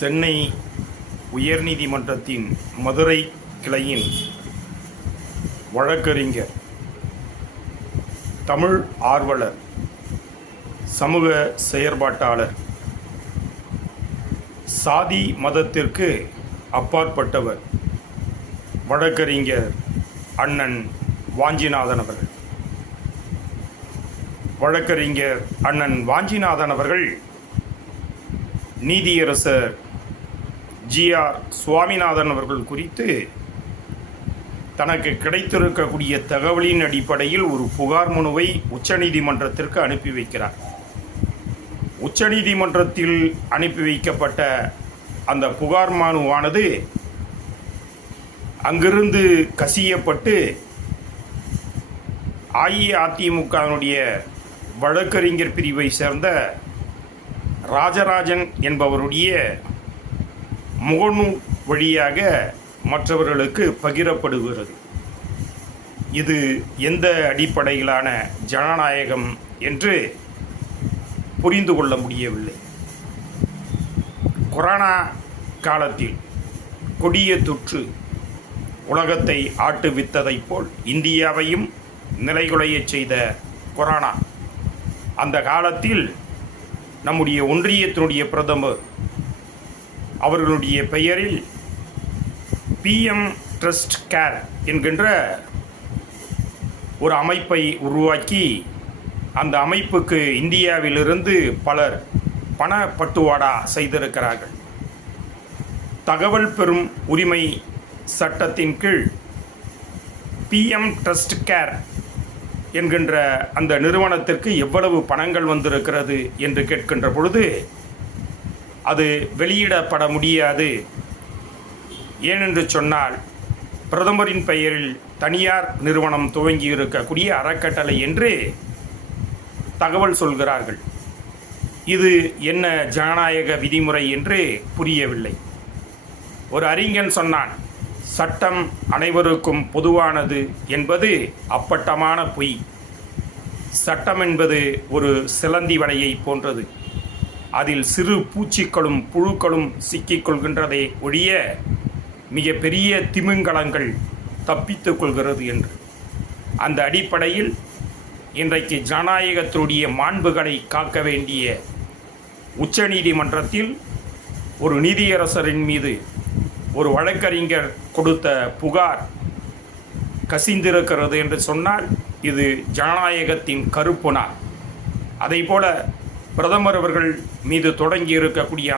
சென்னை உயர்நீதிமன்றத்தின் மதுரை கிளையின் வழக்கறிஞர், தமிழ் ஆர்வலர், சமூக செயற்பாட்டாளர், சாதி மதத்திற்கு அப்பாற்பட்டவர் வழக்கறிஞர் அண்ணன் வாஞ்சிநாதன் அவர்கள். வழக்கறிஞர் அண்ணன் வாஞ்சிநாதன் அவர்கள் நீதியரசர் ஜி.ஆர். சுவாமிநாதன் அவர்கள் குறித்து தனக்கு கிடைத்திருக்கக்கூடிய தகவலின் அடிப்படையில் ஒரு புகார் மனுவை உச்சநீதிமன்றத்திற்கு அனுப்பி வைக்கிறார். உச்சநீதிமன்றத்தில் அனுப்பி வைக்கப்பட்ட அந்த புகார் மனுவானது அங்கிருந்து கசியப்பட்டு அஇஅதிமுகவினுடைய வழக்கறிஞர் பிரிவை சேர்ந்த ராஜராஜன் என்பவருடைய முகநூல் வழியாக மற்றவர்களுக்கு பகிரப்படுகிறது. இது எந்த அடிப்படையிலான ஜனநாயகம் என்று புரிந்து கொள்ள முடியவில்லை. கொரோனா காலத்தில் கொடிய தொற்று உலகத்தை ஆட்டுவித்ததைப் போல் இந்தியாவையும் நிலைகுலையச் செய்த கொரோனா, அந்த காலத்தில் நம்முடைய ஒன்றியத்தினுடைய பிரதமர் அவர்களுடைய பெயரில் PM ட்ரஸ்ட் கேர் என்கின்ற ஒரு அமைப்பை உருவாக்கி அந்த அமைப்புக்கு இந்தியாவிலிருந்து பலர் பண பட்டுவாடா செய்திருக்கிறார்கள். தகவல் பெறும் உரிமை சட்டத்தின் கீழ் PM ட்ரஸ்ட் கேர் என்கின்ற அந்த நிறுவனத்திற்கு எவ்வளவு பணங்கள் வந்திருக்கிறது என்று கேட்கின்ற பொழுது அது வெளியிடப்பட முடியாது. ஏனென்று சொன்னால் பிரதமரின் பெயரில் தனியார் நிறுவனம் துவங்கி இருக்கக்கூடிய அறக்கட்டளை என்று தகவல் சொல்கிறார்கள். இது என்ன ஜனநாயக விதிமுறை என்று புரியவில்லை. ஒரு அறிஞன் சொன்னான், சட்டம் அனைவருக்கும் பொதுவானது என்பது அப்பட்டமான பொய். சட்டம் என்பது ஒரு சிலந்தி வலையை போன்றது. அதில் சிறு பூச்சிகளும் புழுக்களும் சிக்கிக்கொள்கின்றதை ஒழிய மிக பெரிய திமிங்கலங்கள் தப்பித்துக் கொள்கிறது என்று. அந்த அடிப்படையில் இன்றைக்கு ஜனநாயகத்தினுடைய மாண்புகளை காக்க வேண்டிய உச்சநீதிமன்றத்தில் ஒரு நீதியரசரின் மீது ஒரு வழக்கறிஞர் கொடுத்த புகார் கசிந்திருக்கிறது என்று சொன்னால் இது ஜனநாயகத்தின் கருப்பு நாள். அதைப்போல பிரதமர் அவர்கள் மீது தொடங்கி இருக்கக்கூடிய